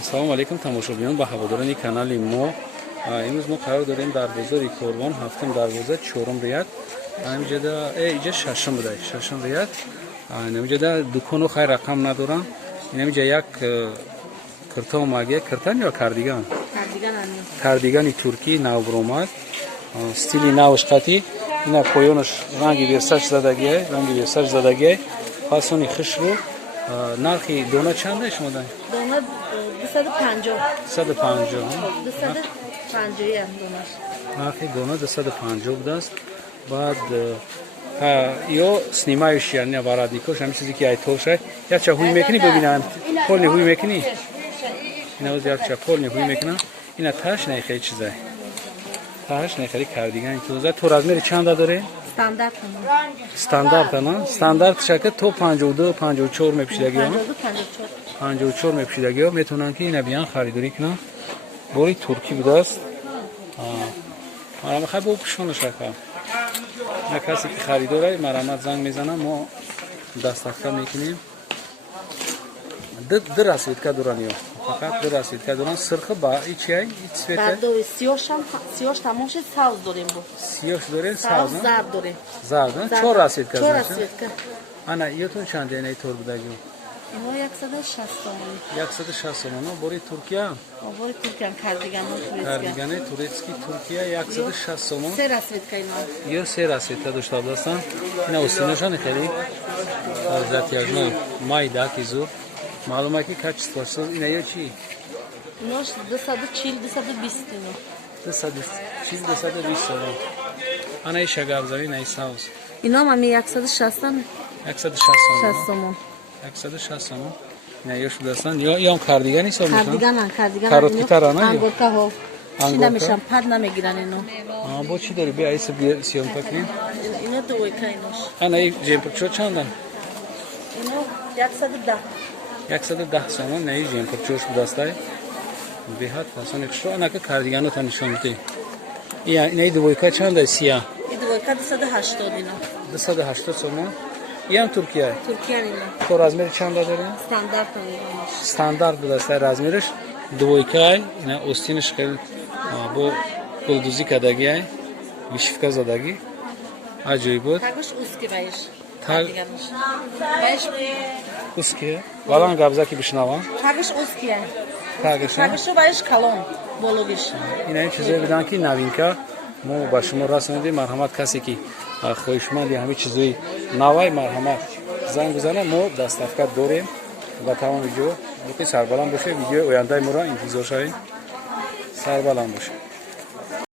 Ассалому алейкум тамошобиён ба ҳаводорони канали мо. Имрӯз мо қарор дорем дар бозори Корвон ҳафтум дарвоза чорум рияд ҳамиҷода иҷа шашум будай шашум рияд намиҷода дукону хай рақам надорам. Инамиҷа як курто омагия киртан ё кардиган кардигани туркӣ навбуромад стили навш қати ина поёнаш ранги версач задагия фасони хушру. нархи дона чанд аст шумо? Дона 250. 150. 250 донаш. нархи дона 250 будааст. баъд ё снимаешь яъне варадикош ҳамин чизе ки айтошай якча ҳуй мекунӣ бибинам полни ҳуй мекунӣ инавоз якча полни ҳуй мекунам ина таш нехели чизай таш нехели кардигани тӯза то размери чанда дорем? стандарт ана стандарт шакл то 52 54 мепушидаги 54 мепушидаги метавонанд ки ина биан харидорӣ кунанд. бори туркӣ будааст. марамахай бо пушонаш ракам на касе ки харидорай марамат занг мезанам мо дастафта мекунем. ду расветка доран ё фақат ду расветка доран сирхи ба ичай цвета бардои сиёш тамоши савз дорем бо сиёш дорем савз зард дорем зард чор расветка ана ётон чанд ена тор будаги мо 160 сомон 160 сомон бори Туркия бори Туркия кардигани турецки Туркия 160 сомон се расветка ина ё се расветка дошта будастан ина усинашан хели затяжно майдаки зур маълума ки качество ина ё чи нош 240 220 ина 240 220 сомон ана иша гавзави ина савз ина мами 160 сомон 160 сомон ина ёш будастан ё кардигани сомон кардиган короткитарана ангорка ҳо чи намешам пад намегиран ино бо чи дори бия иса сиёмта кунем ина дуойка инош ана и жемпурчо чанда ино 110 110 сомон наи жемпурчош будастай беҳад фасони хушро анака кардиганота нишон дидем инаи дуойка чанда сия и дуойка 280 ино 280 сомон ям Туркия ина то размери чанда дорем стандарт будастай размериш двойкай ина остиниш хел бо пулдузӣ кардагиай вишивка задаги аҷоиб буд тагиш уски баиш уски балан габза ки бишнавам тагиш уски тагишу баиш калон бологиш ина ин чизое будан ки новинка мо ба шумо расонидем. марҳамат касе ки хоҳишманди ҳамин чизои навай марҳамат занг бизана мо дастафка дорем ба тамоми ҷо сарбаланд бошед видеои ояндаи моро интизор шавем. сарбаланд бошед.